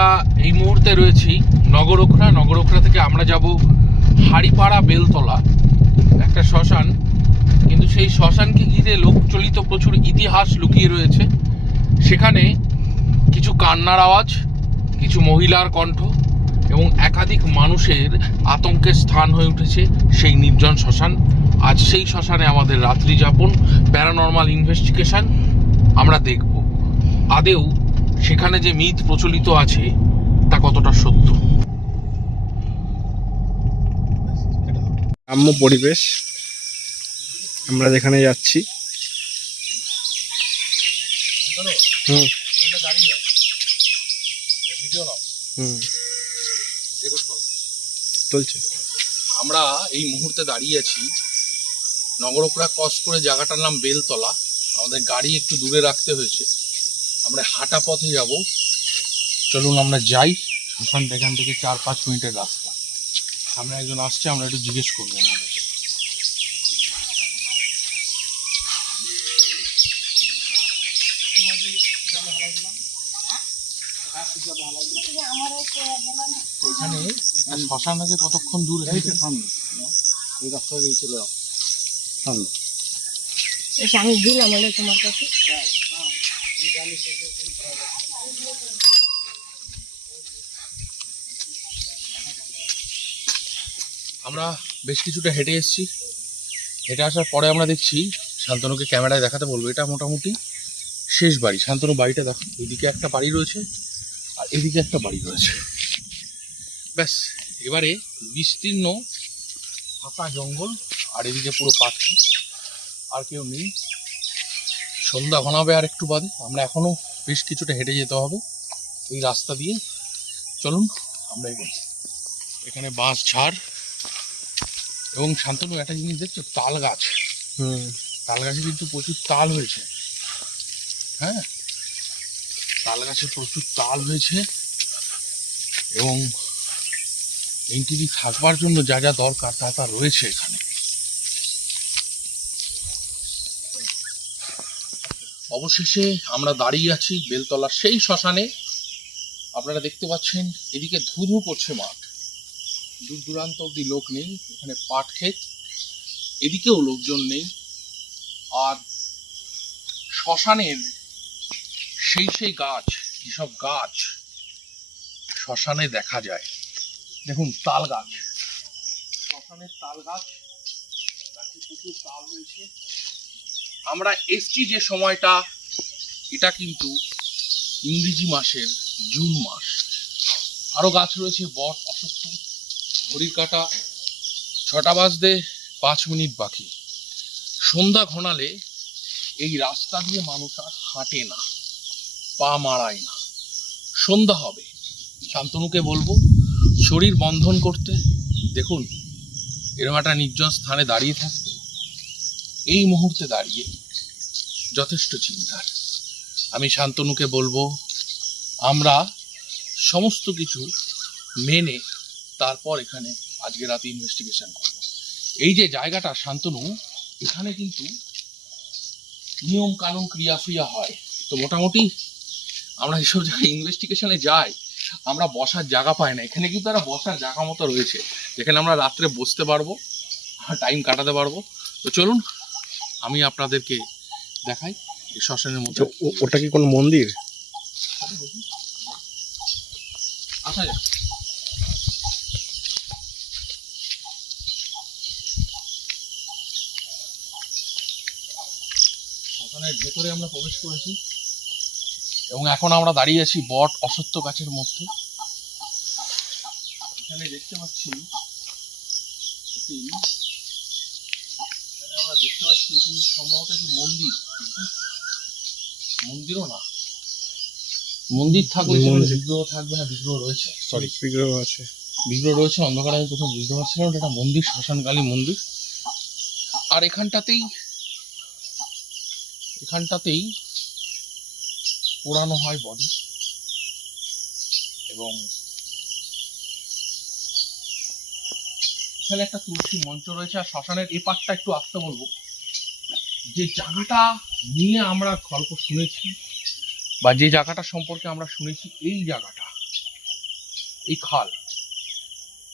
আমরা এই মুহূর্তে রয়েছি নগরোখরা। নগরোখরা থেকে আমরা যাব হাড়িপাড়া বেলতলা, একটা শ্মশান। কিন্তু সেই শ্মশানকে ঘিরে লোকচলিত প্রচুর ইতিহাস লুকিয়ে রয়েছে। সেখানে কিছু কান্নার আওয়াজ, কিছু মহিলার কণ্ঠ এবং একাধিক মানুষের আতঙ্কের স্থান হয়ে উঠেছে সেই নির্জন শ্মশান। আজ সেই শ্মশানে আমাদের রাত্রি যাপন প্যারানর্মাল ইনভেস্টিগেশন আমরা দেখব। আদেও সেখানে যে মিথ প্রচলিত আছে তা কতটা সত্য? গ্রাম্য পরিবেশ আমরা যেখানে যাচ্ছি। হুম। হুম। চলছে। আমরা এই মুহূর্তে দাঁড়িয়ে আছি নগরপুরা ক্রস করে জায়গাটার নাম বেলতলা। আমাদের গাড়ি একটু দূরে রাখতে হয়েছে। আমরা হাঁটা পথে যাব। চলুন আমরা যাই। ওখান এখান থেকে চার পাঁচ মিনিটের রাস্তা। সামনে একজন আসছে, আমরা একটু জিজ্ঞেস করব কতক্ষণ এই আমি দিলাম তোমার কাছে। আমরা বেশ কিছুটা হেঁটে এসেছি। হেঁটে আসার পরে আমরা দেখছি শান্তনুকে ক্যামেরায় দেখাতে বলব। এটা মোটামুটি শেষ বাড়ি। শান্তনু বাড়িটা দেখো, এদিকে একটা বাড়ি রয়েছে আর এদিকে একটা বাড়ি রয়েছে। ব্যাস, এবারে বিস্তীর্ণ ফাঁকা জঙ্গল আর এদিকে পুরো পাখি। আর কেউ নেই। সন্ধ্যা ঘনাবে আর একটু বাদে। আমরা এখনও বেশ কিছুটা হেঁটে যেতে হবে। এই রাস্তা দিয়ে চলুন আমরা এগোই। এখানে বাঁশ ঝাড় এবং শান্তনু একটা জিনিস দেখছ? তাল গাছ। হুম। তাল গাছে কিন্তু প্রচুর তাল হয়েছে। হ্যাঁ? তাল গাছে প্রচুর তাল হয়েছে এবং এনটিভি থাকবার জন্য যা যা দরকার তা তা রয়েছে এখানে। অবশেষে আমরা দাঁড়িয়ে আছি বেলতলার সেই শ্মশানে। আপনারা দেখতে পাচ্ছেন, এদিকে ধুধু পড়ছে মাঠ। দূর দূরান্ত অব্দি লোক নেই, এখানে পাট ক্ষেত। এদিকেও লোকজন নেই। আর শ্মশানের সেই সেই গাছ, যেসব গাছ শ্মশানে দেখা যায়। দেখুন, তাল গাছ। শ্মশানের তাল গাছ গাছে প্রচুর তাল হয়েছে আমরা এসছি যে সময়টা, এটা কিন্তু ইংরেজি মাসের জুন মাস। আরও গাছ রয়েছে, বট অসত্য ঘড়ির কাটা, ছটা বাজতে পাঁচ মিনিট বাকি। সন্ধ্যা ঘনালে এই রাস্তা দিয়ে মানুষ আর হাঁটে না, পা মারায় না। সন্ধ্যা হবে, শান্তনুকে বলব, শরীর বন্ধন করতে। দেখুন, এরকম একটা নির্জন স্থানে দাঁড়িয়ে থাকতে। এই মুহূর্তে দাঁড়িয়ে যথেষ্ট চিন্তার। আমি শান্তনুকে বলব, আমরা সমস্ত কিছু মেনে তারপর এখানে আজকে রাতে ইনভেস্টিগেশন করব। এই যে জায়গাটা, শান্তনু, এখানে কিন্তু নিয়ম কানুন ক্রিয়া ফ্রিয়া হয়। তো মোটামুটি আমরা এসব জায়গায় ইনভেস্টিগেশনে যাই, আমরা বসার জায়গা পাই না। এখানে কিন্তু একটা বসার জায়গা মতো রয়েছে, যেখানে আমরা রাত্রে বসতে পারব টাইম কাটাতে পারব। তো চলুন আমি আপনাদেরকে দেখাই এই শ্মশানের মধ্যে। ও- ওটা কি কোনো মন্দির? আসা যাক। শ্মশানের ভেতরে আমরা প্রবেশ করেছি এবং এখন আমরা দাঁড়িয়ে আছি বট অসত্য গাছের মধ্যে। এখানে দেখতে পাচ্ছি একটি এখানে আমরা দেখতে পাচ্ছি এটি সম্ভবত একটি মন্দির। মন্দিরও না। মন্দির থাকলে বিগ্রহ থাকবে না বিগ্রহ রয়েছে। সরি বিগ্রহ আছে। বিগ্রহ রয়েছে অন্ধকারে আমি প্রথম বুঝতে পারছিলাম এটা একটা মন্দির শ্মশানকালী মন্দির। আর এখানটাতেই এখানটাতেই পোড়ানো হয় বডি এবং এখানে একটা তুলসী মঞ্চ রয়েছে আর শ্মশানের এ পাটটা একটু আসতে বলব। যে জায়গাটা নিয়ে আমরা গল্প শুনেছি, বা যে জায়গাটা সম্পর্কে আমরা শুনেছি, এই জায়গাটা, এই খাল,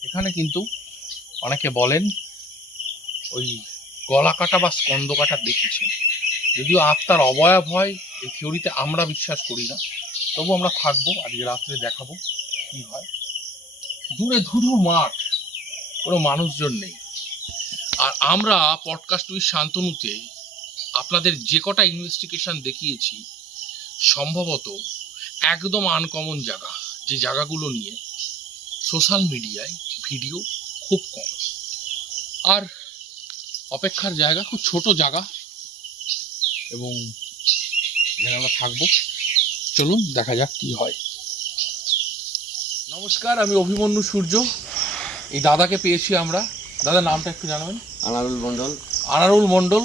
এখানে কিন্তু অনেকে বলেন ওই গলা কাটা বা স্কন্দ কাটা দেখেছেন। যদিও আত্মার অবয়ব হয়, এই থিওরিতে আমরা বিশ্বাস করি না। তবু আমরা থাকব, আজকে রাত্রে দেখাবো কি হয়। দূরে ধুধু মাঠ, কোনো মানুষজন নেই। আর আমরা পডকাস্ট উইথ শান্তনুতে আপনাদের যে কটা ইনভেস্টিগেশন দেখিয়েছি সম্ভবত একদম আনকমন জায়গা যে জায়গাগুলো নিয়ে সোশ্যাল মিডিয়ায় ভিডিও খুব কম। আর অপেক্ষার জায়গা খুব ছোট জায়গা এবং এখানে আমরা থাকব। চলুন দেখা যাক কি হয়। নমস্কার আমি অভিমন্যু সূর্য। এই দাদাকে পেয়েছি আমরা। দাদা নামটা একটু জানাবেন? আনারুল মণ্ডল। আনারুল মণ্ডল।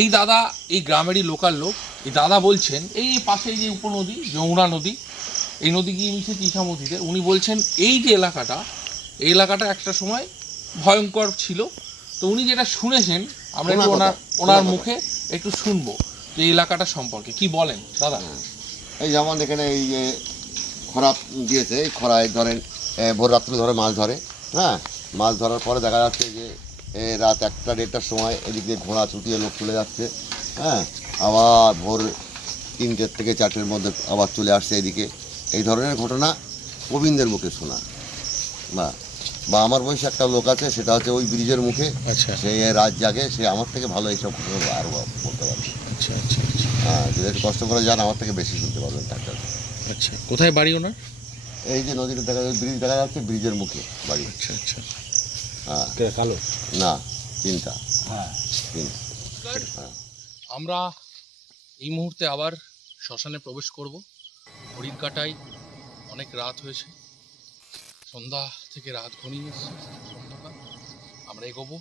এই দাদা এই গ্রামেরই লোকাল লোক। এই দাদা বলছেন এই পাশে যে উপনদী যমুনা নদী এই নদী গিয়ে মিশে চিসামতিতে উনি বলছেন এই যে এলাকাটা এই এলাকাটা একটা সময় ভয়ঙ্কর ছিল। তো উনি যেটা শুনেছেন আমরা একটু ওনার ওনার মুখে একটু শুনব যে এই এলাকাটা সম্পর্কে। কি বলেন দাদা? এই যেমন এখানে এই যে খরা দিয়েছে এই খরায় ধরেন ভোর রাত্রে ধরে মাছ ধরে হ্যাঁ? মাছ ধরার পরে দেখা যাচ্ছে যে রাত একটা দেড়টার সময় এদিকে ঘোড়া ছুটিয়ে লোক চলে যাচ্ছে হ্যাঁ? আবার ভোর তিনটের থেকে চারটের মধ্যে আবার চলে আসছে এদিকে। এই ধরনের ঘটনা প্রবীণদের মুখে শোনা। বা বা আমার বয়সে একটা লোক আছে সেটা হচ্ছে ওই ব্রিজের মুখে। আচ্ছা। সে রাত জাগে সে আমার থেকে ভালো এইসব ঘটনা আরও বলতে পারবে আচ্ছা আচ্ছা হ্যাঁ যদি একটু কষ্ট করে যান আমার থেকে বেশি শুনতে পারবেন ডাক্তার। আচ্ছা কোথায় বাড়ি ওনার? এই যে নদীটা দেখা যাচ্ছে ব্রিজ দেখা যাচ্ছে ব্রিজের মুখে বাড়ি। আচ্ছা আচ্ছা। হ্যাঁ। কালো? না চিন্তা হ্যাঁ। চিন্তা আমরা এই মুহূর্তে আবার শ্মশানে প্রবেশ করব। ঘড়ির কাটায় অনেক রাত হয়েছে। সন্ধ্যা থেকে রাত ঘনিয়ে এসছে। সন্ধ্যাকাল। আমরা এগোবো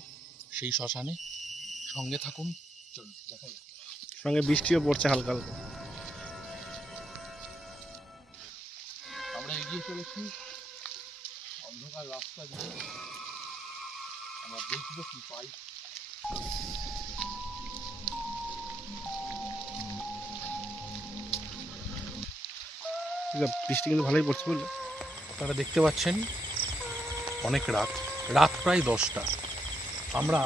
সেই শ্মশানে। সঙ্গে থাকুন। চলুন দেখা যাক। সঙ্গে বৃষ্টিও পড়ছে হালকা হালকা। আমরা এগিয়ে চলেছি। অন্ধকার রাস্তা দিয়ে। আমরা দেখব কি পাই বৃষ্টি কিন্তু ভালোই পড়ছে বুঝলে? আপনারা দেখতে পাচ্ছেন অনেক রাত। রাত প্রায় দশটা। আমরা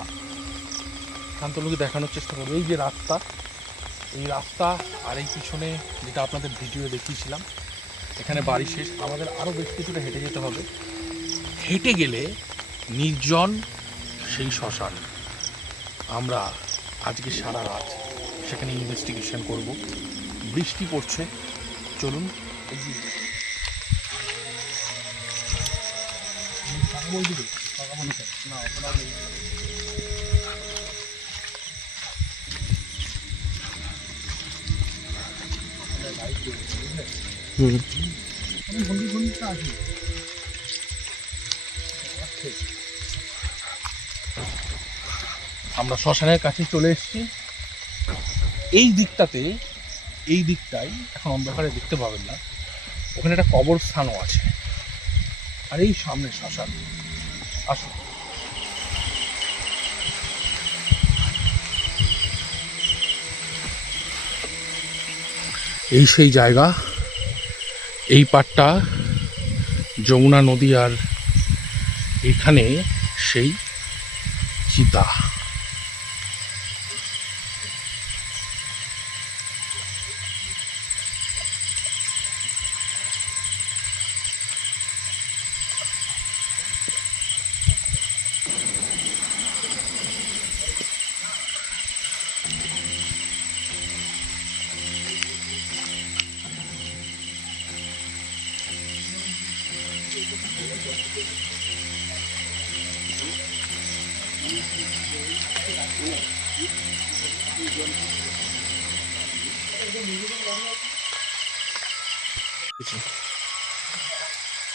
শান্তনুকে দেখানোর চেষ্টা করব। এই যে রাস্তা এই রাস্তা আর এই পিছনে যেটা আপনাদের ভিডিও দেখিয়েছিলাম এখানে বাড়ি শেষ। আমাদের আরও বেশ কিছুটা হেঁটে যেতে হবে। হেঁটে গেলে নির্জন সেই শ্মশান। আমরা আজকে সারা রাত সেখানে ইনভেস্টিগেশন করব। বৃষ্টি পড়ছে। চলুন। হুম। আমরা শ্মশানের কাছে চলে এসেছি। এই দিকটাতে, এই দিকটাই এখন অন্ধকারে দেখতে পাবেন না। ওখানে একটা কবরস্থানও আছে। আর এই সামনে শ্মশান। আসুন। এই সেই জায়গা। এই পাটটা যমুনা নদী আর এখানে সেই চিতা।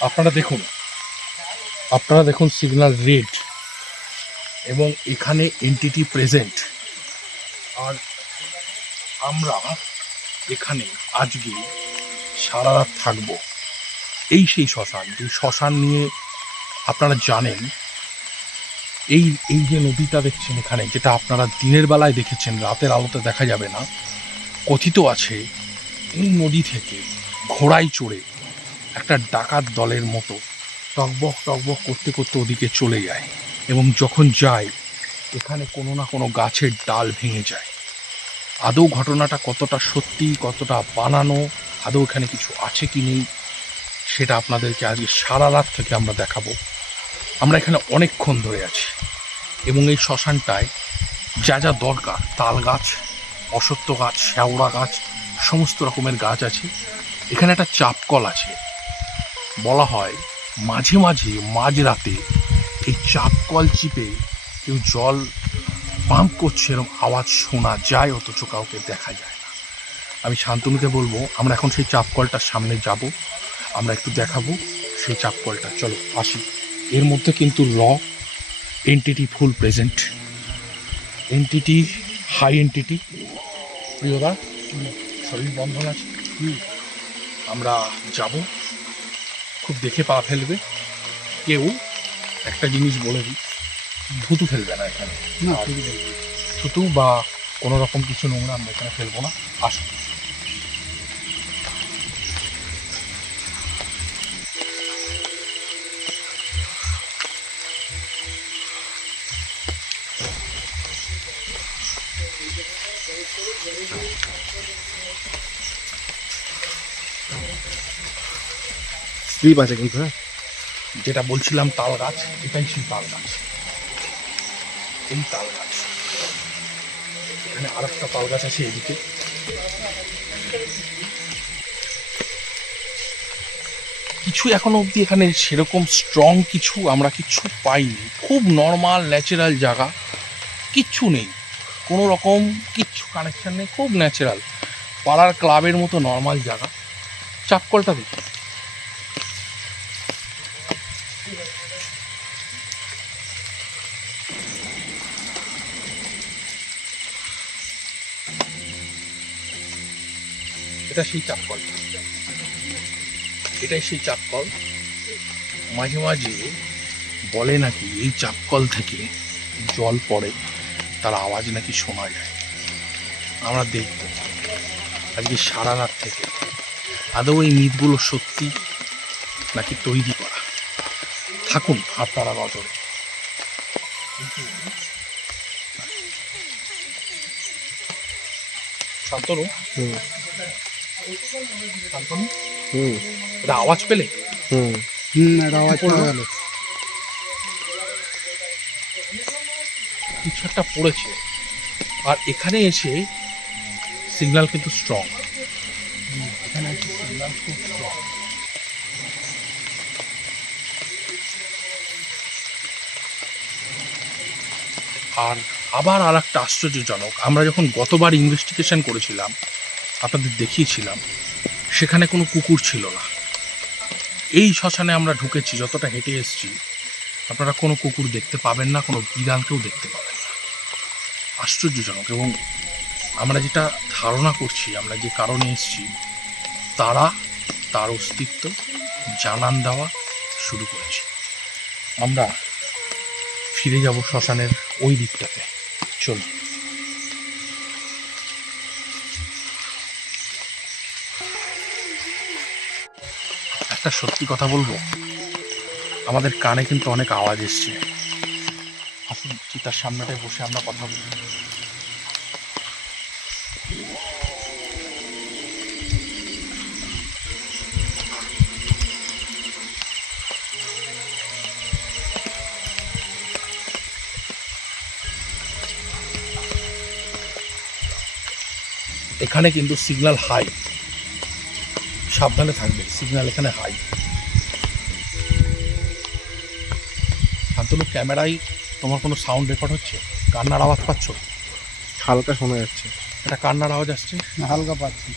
আপনারা দেখুন আপনারা দেখুন সিগন্যাল রেড এবং এখানে এনটিটি প্রেজেন্ট আর আমরা এখানে আজকে সারা রাত থাকব। এই সেই শ্মশান যে শ্মশান নিয়ে আপনারা জানেন, এই এই যে নদীটা দেখছেন এখানে, যেটা আপনারা দিনের বেলায় দেখেছেন, রাতের আলোতে দেখা যাবে না, কথিত আছে এই নদী থেকে ঘোড়ায় চড়ে একটা ডাকাত দলের মতো টকবক টকবক করতে করতে ওদিকে চলে যায় এবং যখন যায়, এখানে কোনো না কোনো গাছের ডাল ভেঙে যায়। আদৌ ঘটনাটা কতটা সত্যি, কতটা বানানো, আদৌ এখানে কিছু আছে কি নেই, সেটা আপনাদেরকে আজকে সারা রাত থেকে আমরা দেখাবো। আমরা এখানে অনেকক্ষণ ধরে আছি। এবং এই শ্মশানটায় যা যা দরকার, তাল গাছ অসত্য গাছ, শ্যাওড়া গাছ, সমস্ত রকমের গাছ আছে। এখানে একটা চাপকল আছে। বলা হয় মাঝে মাঝে, মাঝরাতে এই চাপকল চিপে কেউ জল পাম্প করছে এরকম আওয়াজ শোনা যায়, অথচ কাউকে দেখা যায় না। আমি শান্তনুকে বলব, আমরা এখন সেই চাপকলটার সামনে যাব। আমরা একটু দেখাবো সেই চাপকলটা। চলো, আসি। এর মধ্যে কিন্তু র entity full present entity high entity প্রিয়দা শরীর বন্ধন আছে? আমরা যাব। খুব দেখে পা ফেলবে। কেউ একটা জিনিস বলে দিই। থুতু ফেলবে না এখানে। আর থুতু বা কোনো রকম কিছু নোংরা আমরা এখানে ফেলব না। আসুন। স্লিপ আছে কিন্তু হ্যাঁ? যেটা বলছিলাম, তাল গাছ, এটাই সেই তাল গাছ। এই তাল গাছ। এখানে আর একটা তাল গাছ আছে এদিকে। কিছু এখনও অবধি এখানে সেরকম স্ট্রং কিছু আমরা কিছু পাইনি। খুব নর্মাল ন্যাচারাল জায়গা। কিচ্ছু নেই। কোনো রকম কিচ্ছু কানেকশান নেই। খুব ন্যাচারাল পাড়ার ক্লাবের মতো নর্মাল জায়গা। চাপকলটা দেখি। এটা সেই চাপকল এটাই সেই চাপকল মাঝে মাঝে বলে নাকি এই চাপকল থেকে জল পড়ে, তার আওয়াজ নাকি শোনা যায়। আমরা দেখব। আজকে সারা রাত থেকে আদৌ এই মিথগুলো সত্যি নাকি তৈরি করা? থাকুন আপনারা নজরে। শান্তনু? হুম। হুম। এটা আওয়াজ পেলে? হুম। হুম একটা আওয়াজ পাওয়া গেল কিছু একটা পড়েছে। আর এখানে এসে সিগন্যাল কিন্তু স্ট্রং এখানে এসে সিগন্যাল খুব স্ট্রং আর আবার আর একটা আশ্চর্যজনক আমরা যখন গতবার ইনভেস্টিগেশন করেছিলাম আপনাদের দেখিয়েছিলাম, সেখানে কোনো কুকুর ছিল না। এই শ্মশানে আমরা ঢুকেছি, যতটা হেঁটে এসেছি, আপনারা কোনো কুকুর দেখতে পাবেন না, কোনো বিড়ালকেও দেখতে পাবেন না। আশ্চর্যজনক, এবং আমরা যেটা ধারণা করছি, আমরা যে কারণে এসেছি, তারা তার অস্তিত্ব জানান দেওয়া শুরু করেছে। আমরা ফিরে যাব শ্মশানের ওই দিকটাতে। চলুন। একটা সত্যি কথা বলব? আমাদের কানে কিন্তু অনেক আওয়াজ এসছে। আসুন, চিতার সামনেটায় বসে আমরা কথা বলি। এখানে কিন্তু সিগন্যাল হাই সাবধানে থাকবে সিগন্যাল এখানে হাই শান্তনু ক্যামেরায় তোমার কোনো সাউন্ড রেকর্ড হচ্ছে? কান্নার আওয়াজ পাচ্ছ? হালকা শোনা যাচ্ছে। এটা কান্নার আওয়াজ আসছে? হালকা পাচ্ছি।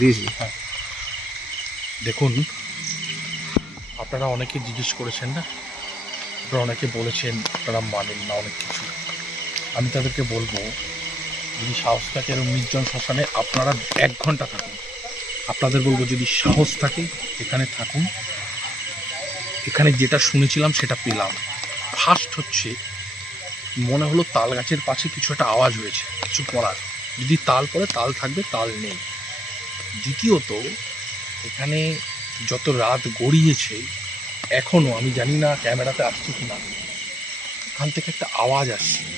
দিয়েছি দেখুন আপনারা অনেকে জিজ্ঞেস করেছেন না? আপনারা অনেকে বলেছেন আপনারা মানেন না অনেক কিছু। আমি তাদেরকে বলব যদি সাহস থাকে এরকম নির্জন শ্মশানে আপনারা এক ঘণ্টা থাকুন। আপনাদের বলব যদি সাহস থাকে, এখানে থাকুন। এখানে যেটা শুনেছিলাম, সেটা পেলাম। ফার্স্ট হচ্ছে, মনে হলো তাল গাছের পাশে কিছু একটা আওয়াজ হয়েছে, কিছু পড়ার। যদি তাল পড়ে, তাল থাকবে, তাল নেই। দ্বিতীয়ত, এখানে যত রাত গড়িয়েছে, এখনও আমি জানি না ক্যামেরাতে আসছে কি না এখান থেকে একটা আওয়াজ আসছে।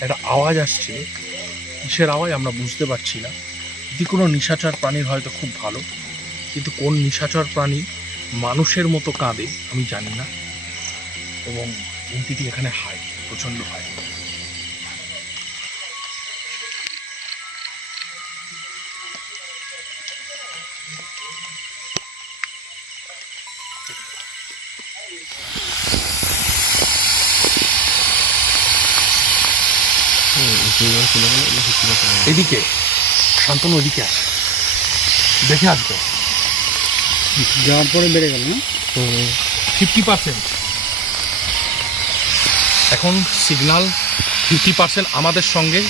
একটা আওয়াজ আসছে, কিসের আওয়াজ আমরা বুঝতে পারছি না। যদি কোনো নিশাচর প্রাণীর হয়তো খুব ভালো, কিন্তু কোন নিশাচর প্রাণী মানুষের মতো কাঁদে, আমি জানি না। এবং এন্টিটি এখানে হাই প্রচণ্ড হাই এদিকে শান্তনু এদিকে আসে দেখে আসবে। যাওয়ার পরে বেড়ে গেল না? Fifty percent. এখন সিগনাল ফিফটি পার্সেন্ট আমাদের সঙ্গে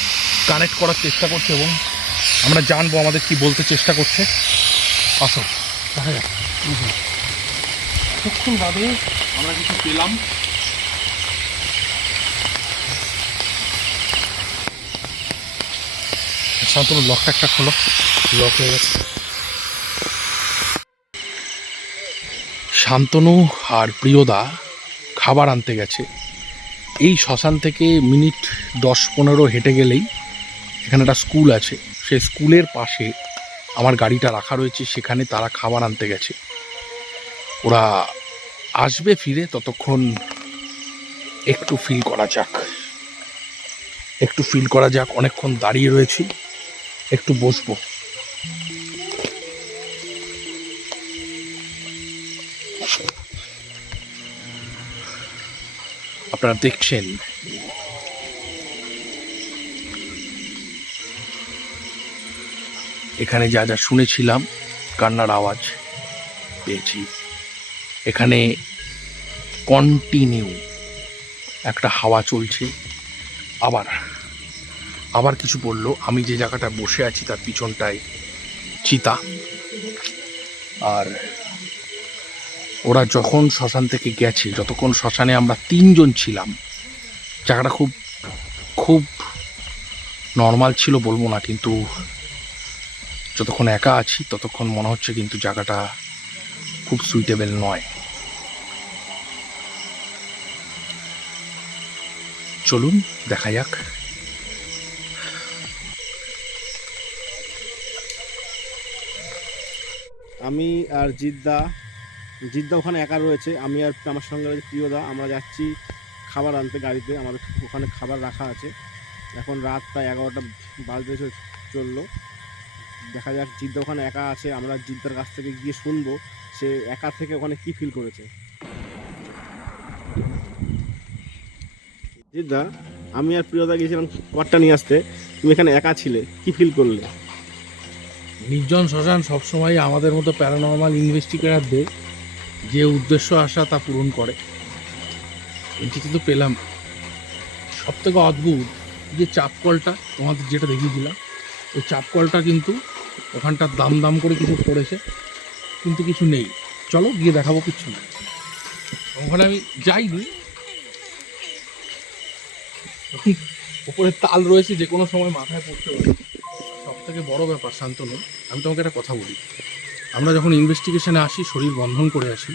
কানেক্ট করার চেষ্টা করছে এবং আমরা জানব আমাদের কি বলতে চেষ্টা করছে। আসো। দেখা যাক। কতক্ষণ বাদে আমরা কিছু পেলাম। শান্তনু লকটা একটা খোলো লক হয়ে গেছে। শান্তনু আর প্রিয়দা খাবার আনতে গেছে। এই শ্মশান থেকে মিনিট দশ পনেরো হেঁটে গেলেই এখানে একটা স্কুল আছে। সেই স্কুলের পাশে আমার গাড়িটা রাখা রয়েছে, সেখানে তারা খাবার আনতে গেছে। ওরা আসবে ফিরে ততক্ষণ একটু ফিল করা যাক। একটু ফিল করা যাক, অনেকক্ষণ দাঁড়িয়ে রয়েছি। একটু বসবো। আপনারা দেখছেন। এখানে যা যা শুনেছিলাম, কান্নার আওয়াজ পেয়েছি। এখানে কন্টিনিউ একটা হাওয়া চলছে। আবার আবার কিছু বলল, আমি যে জায়গাটা বসে আছি তার পিছনটায় চিতা। আর ওরা যখন শ্মশান থেকে গেছে, যতক্ষণ শ্মশানে আমরা তিনজন ছিলাম, জায়গাটা খুব খুব নর্মাল ছিল বলব না, কিন্তু যতক্ষণ একা আছি, ততক্ষণ মনে হচ্ছে কিন্তু জায়গাটা খুব সুইটেবল নয়। চলুন, দেখা যাক। আমি আর জিদ্দা জিদ্দা ওখানে একা রয়েছে। আমি আর আমার সঙ্গে রয়েছে প্রিয়দা। আমরা যাচ্ছি খাবার আনতে গাড়িতে। আমাদের ওখানে খাবার রাখা আছে। এখন রাত প্রায় এগারোটা বাজতে চলল। দেখা যাক জিদ্দা ওখানে একা আছে। আমরা জিদ্দার কাছ থেকে গিয়ে শুনব সে একা থেকে ওখানে কি ফিল করেছে। জিদ্দা, আমি আর প্রিয়দা গিয়েছিলাম কটটা নিয়ে আসতে। তুমি এখানে একা ছিলে। কি ফিল করলে? নির্জন শ্মশান সবসময় আমাদের মতো প্যারানর্মাল ইনভেস্টিগেটারদের যে উদ্দেশ্য আসা তা পূরণ করে। এটিতে তো পেলাম। সব থেকে অদ্ভুত যে চাপ কলটা তোমাদের যেটা দেখিয়েছিলাম ওই চাপ কলটা কিন্তু ওখানটার দাম দাম করে কিছু পড়েছে, কিন্তু কিছু নেই। চলো গিয়ে দেখাবো কিছু। না ওখানে আমি যাইনি। ওপরে তাল রয়েছে যে কোনো সময় মাথায় পড়তে পারে। থেকে বড় ব্যাপার, শান্তনু, আমি তোমাকে একটা কথা বলি। আমরা যখন ইনভেস্টিগেশনে আসি, শরীর বন্ধন করে আসি,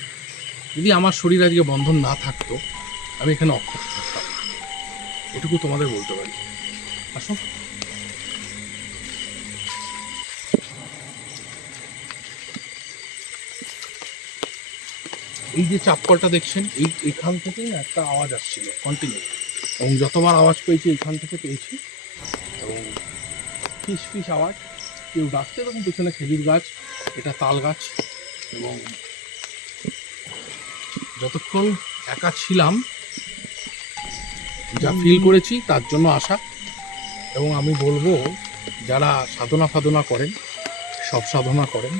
যদি আমার শরীর আজকে বন্ধন না থাকতো, আমি এখানে অক্ষত থাকতাম এটুকু তোমাদের বলতে পারি। আসো। এই যে চাপকলটা দেখছেন, এই এখান থেকে একটা আওয়াজ আসছিল কন্টিনিউ এবং যতবার আওয়াজ পেয়েছি, এখান থেকে পেয়েছি। ফিস ফিস আওয়াজ। কেউ ডাকছে তখন পেছনে খেজুর গাছ, এটা তাল গাছ, এবং যতক্ষণ একা ছিলাম, যা ফিল করেছি তার জন্য আসা এবং আমি বলব, যারা সাধনা ফাধনা করেন, সব সাধনা করেন,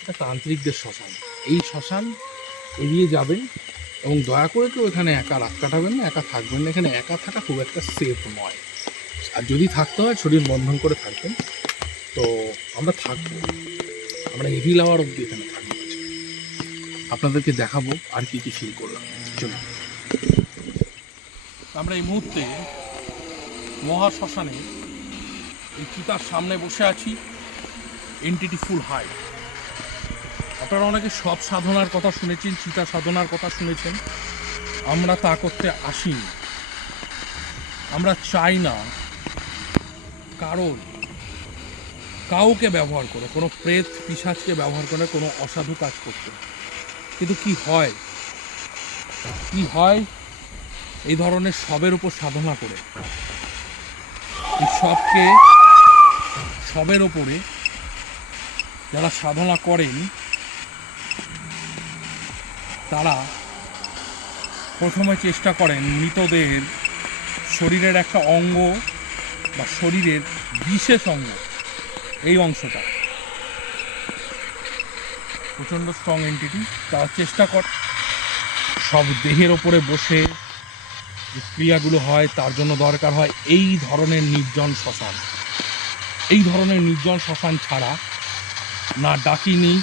এটা তান্ত্রিকদের শ্মশান। এই শ্মশান এড়িয়ে যাবেন, এবং দয়া করে কেউ এখানে একা রাত কাটাবেন না, একা থাকবেন না। এখানে একা থাকা খুব একটা সেফ নয়। আর যদি থাকতে হয়, শরীর বন্ধন করে থাকবেন, তো আমরা থাকব। আমরা হেভি লাওয়ার অব্দি এখানে থাকব। আপনাদেরকে দেখাবো আর কি কি ফিল করলাম। চলুন। আমরা এই মুহূর্তে মহাশ্মশানে এই চিতার সামনে বসে আছি এনটিটি ফুল হাই আপনারা অনেকে সব সাধনার কথা শুনেছেন, চিতা সাধনার কথা শুনেছেন। আমরা তা করতে আসিনি। আমরা চাই না কারণ? কাউকে ব্যবহার করে, কোনো প্রেত পিসাজকে ব্যবহার করে কোনো অসাধু কাজ করতে। কিন্তু কি হয়? কি হয়? এই ধরনের সবের উপর সাধনা করে। এই সবকে, সবের ওপরে যারা সাধনা করেন, তারা প্রথমে চেষ্টা করেন মৃতদের শরীরের একটা অঙ্গ বা শরীরের বিশেষ অঙ্গ এই অংশটা। প্রচণ্ড স্ট্রং এন্টিটি তারা চেষ্টা কর। সব দেহের ওপরে বসে যে ক্রিয়াগুলো হয়, তার জন্য দরকার হয় এই ধরনের নির্জন শ্মশান। এই ধরনের নির্জন শ্মশান ছাড়া না ডাকিনি,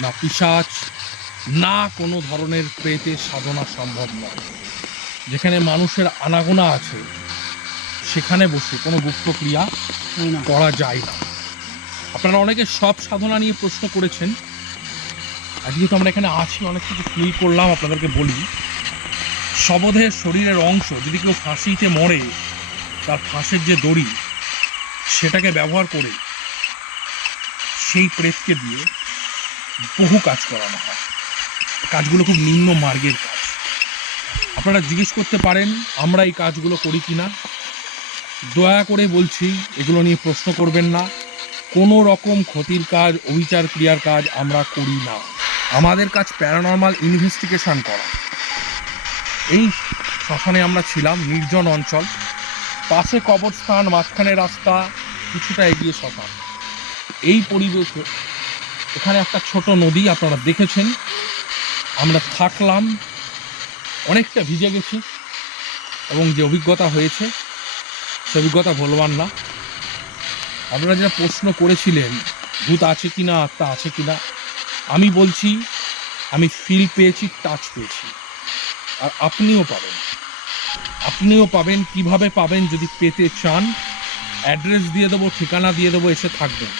না পিসাচ না কোনো ধরনের প্রেতের সাধনা সম্ভব নয়। যেখানে মানুষের আনাগোনা আছে সেখানে বসে কোনো গুপ্ত ক্রিয়া করা যায় না। আপনারা অনেকে সব সাধনা নিয়ে প্রশ্ন করেছেন। আজকে তো আমরা এখানে আছি অনেক কিছু ফিল করলাম আপনাদেরকে বলি। শবধের শরীরের অংশ যদি কেউ ফাঁসিতে মরে তার ফাঁসের যে দড়ি সেটাকে ব্যবহার করে সেই প্রেতকে দিয়ে বহু কাজ করানো হয়। কাজগুলো খুব নিম্ন মার্গের কাজ। আপনারা জিজ্ঞেস করতে পারেন আমরা এই কাজগুলো করি কিনা। দয়া করে বলছি, এগুলো নিয়ে প্রশ্ন করবেন না। কোনো রকম ক্ষতির কাজ, অবিচার ক্রিয়ার কাজ আমরা করি না। আমাদের কাজ প্যারানর্মাল ইনভেস্টিগেশন করা। এই শ্মশানে আমরা ছিলাম, নির্জন অঞ্চল। পাশে কবরস্থান, মাঝখানে রাস্তা, কিছুটা এগিয়ে শ্মশান। এই পরিবেশে এখানে একটা ছোট নদী, আপনারা দেখেছেন। আমরা থাকলাম, অনেকটা ভিজে গেছি এবং যে অভিজ্ঞতা হয়েছে সে অভিজ্ঞতা বলবার না। আপনারা যেটা প্রশ্ন করেছিলেন, ভূত আছে কি না আত্মা আছে কি না আমি বলছি, আমি ফিল পেয়েছি টাচ পেয়েছি। আর আপনিও পাবেন। আপনিও পাবেন, কীভাবে পাবেন যদি পেতে চান অ্যাড্রেস দিয়ে দেবো, ঠিকানা দিয়ে দেবো, এসে থাকবেন।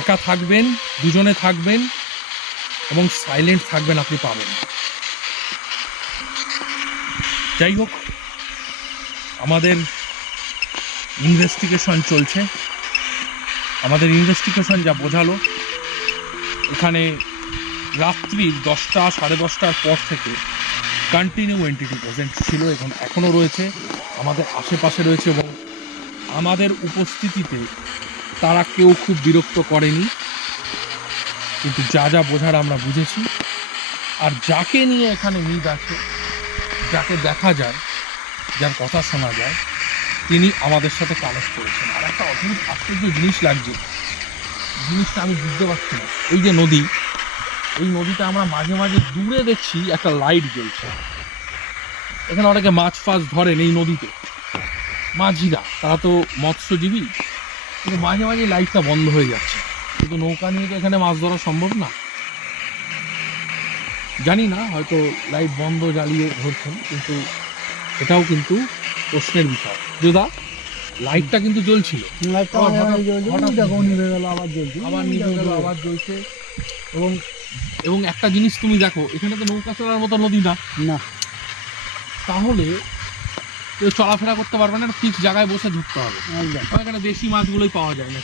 একা থাকবেন, দুজনে থাকবেন, এবং সাইলেন্ট থাকবেন, আপনি পাবেন। যাই হোক আমাদের ইনভেস্টিগেশন চলছে। আমাদের ইনভেস্টিগেশন যা বোঝালো, এখানে রাত্রি দশটা, সাড়ে দশটার পর থেকে কন্টিনিউ এন্টিটি প্রেজেন্ট ছিল এখন এখনও রয়েছে। আমাদের আশেপাশে রয়েছে এবং আমাদের উপস্থিতিতে তারা কেউ খুব বিরক্ত করেনি। কিন্তু যা যা বোঝার আমরা বুঝেছি। আর যাকে নিয়ে এখানে মিদ আছে যাকে দেখা যায় যার কথা শোনা যায়, তিনি আমাদের সাথে কানেক্ট করেছেন। আর একটা অদ্ভুত, আশ্চর্য জিনিস লাগছে। জিনিসটা আমি বুঝতে পারছি না। এই যে নদী এই নদীতে আমরা মাঝে মাঝে দূরে দেখছি, একটা লাইট জ্বলছে। এখানে অনেকে মাছ ফাছ ধরেন এই নদীতে। মাঝিরা, তারা তো মৎস্যজীবী। কিন্তু মাঝে মাঝে লাইটটা বন্ধ হয়ে যাচ্ছে। কিন্তু নৌকা নিয়ে তো এখানে মাছ ধরা সম্ভব না? জানি না, হয়তো লাইট বন্ধ জ্বালিয়ে ধরছেন, কিন্তু এটাও কিন্তু প্রশ্নের বিষয়। যদা লাইটটা কিন্তু জ্বলছিল। আবার নিভে গেল আবার জ্বলছে আবার নিভে গেল আবার জ্বলছে। এবং এবং একটা জিনিস তুমি দেখো এখানে তো নৌকা চলার মতো নদী না। না। তাহলে কেউ চলাফেরা করতে পারবে না ফিক্স জায়গায় বসে ধরতে হবে। এখানে দেশি মাছগুলোই পাওয়া যায় না।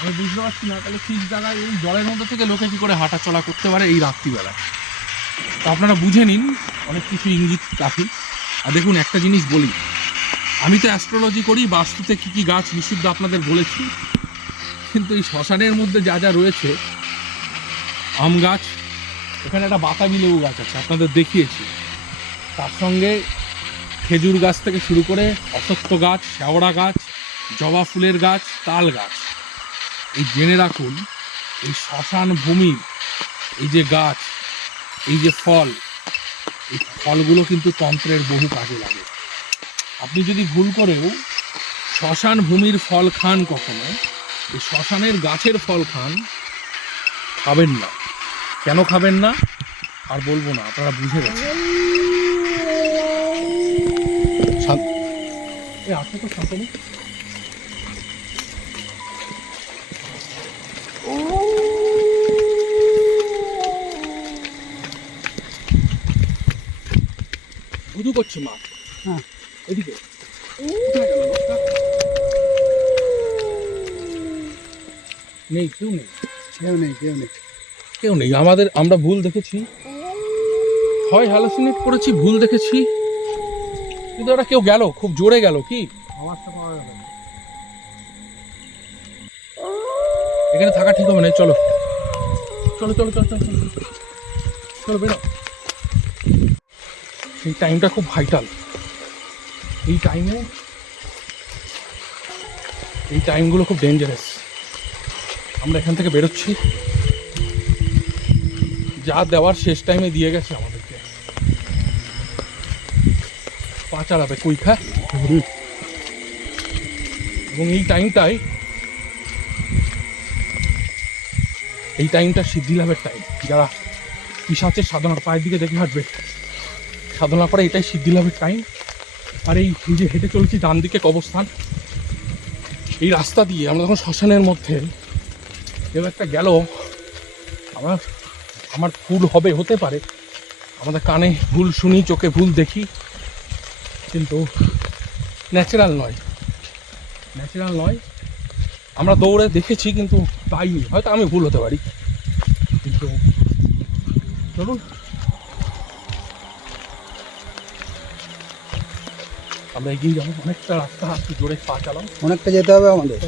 আমি বুঝতে পারছি না তাহলে ফিক্স জায়গায় এই জলের মধ্যে থেকে লোকে কি করে হাঁটা চলা করতে পারে এই রাত্রিবেলায়? তো আপনারা বুঝে নিন অনেক কিছু ইঙ্গিত কাফি আর দেখুন, একটা জিনিস বলি। আমি তো অ্যাস্ট্রোলজি করি, বাস্তুতে কি কি গাছ নিষিদ্ধ আপনাদের বলেছি। কিন্তু এই শ্মশানের মধ্যে যা যা রয়েছে, আম গাছ, এখানে একটা বাতাবি লেবু গাছ আছে, আপনাদের দেখিয়েছি। তার সঙ্গে খেজুর গাছ থেকে শুরু করে অসত্য গাছ, শ্যাওড়া গাছ, জবা ফুলের গাছ, তাল গাছ। এই জেনে রাখুন, এই শ্মশান ভূমির এই যে গাছ, এই যে ফল এই ফলগুলো কিন্তু তন্ত্রের বহু কাজে লাগে। আপনি যদি ভুল করেও শ্মশান ভূমির ফল খান কখনো, এই শ্মশানের গাছের ফল খান, খাবেন না। কেন খাবেন না? আর বলব না, আপনারা বুঝে গেছেন। আপনি তো শান্ত ধুধু করছে মা। হ্যাঁ। এদিকে? নেই কেউ নেই। কেউ নেই কেউ নেই। কেউ নেই। আমাদের আমরা ভুল দেখেছি। হয় হ্যালোসিনেট করেছি ভুল দেখেছি। কিন্তু ওরা কেউ গেল খুব জোরে গেল কি? আওয়াজটা পাওয়া গেল এখানে থাকা ঠিক হবে না চলো। চলো চলো চলো চলো চলো। চলো বেরো। এই টাইমটা খুব ভাইটাল এই টাইমে এই টাইমগুলো খুব ডেঞ্জারাস আমরা এখান থেকে বেরোচ্ছি। যা দেওয়ার শেষ টাইমে দিয়ে গেছে আমাদেরকে। পা চালাবে কুইখা এবং এই টাইমটাই এই টাইমটা সিদ্ধি লাভের টাইম যারা পিসাচের সাধনার পায়ের দিকে দেখে হাঁটবে সাধনা করে, এটাই সিদ্ধি লাভের টাইম আর এই যে হেঁটে চলেছি, ডান দিকে কবস্থান এই রাস্তা দিয়ে আমরা যখন শ্মশানের মধ্যে কেউ একটা গেল, আমার আমার ভুল হবে, হতে পারে। আমাদের কানে ভুল শুনি, চোখে ভুল দেখি। কিন্তু ন্যাচারাল নয়। ন্যাচারাল নয়। আমরা দৌড়ে দেখেছি, কিন্তু পাইনি হয়তো আমি ভুল হতে পারি। কিন্তু চলুন। আমরা এগিয়ে যাব অনেকটা রাস্তা একটু জোরে পা চালাম অনেকটা যেতে হবে আমাদের।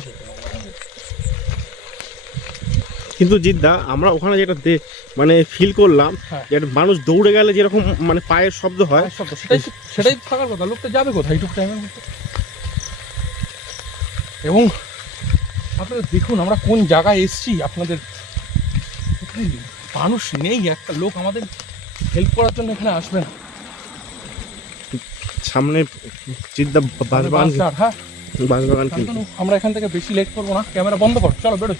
কিন্তু জিদ্দা আমরা ওখানে যেটা দে- মানে ফিল করলাম হ্যাঁ। যে মানুষ দৌড়ে গেলে যেরকম মানে পায়ের শব্দ হয় শব্দ সেটাই সেটাই থাকার কথা। লোকটা যাবে কোথায়? এইটুকু টাইমের মধ্যে। এবং আপনারা দেখুন আমরা কোন জায়গায় এসছি আপনাদের মানুষ নেই একটা লোক আমাদের হেল্প করার জন্য এখানে আসবে না। সামনে চিদ্দা বাস বাগান হ্যাঁ বাসবাগান আমরা এখান থেকে বেশি লেট করব না ক্যামেরা বন্ধ কর চলো বেরোই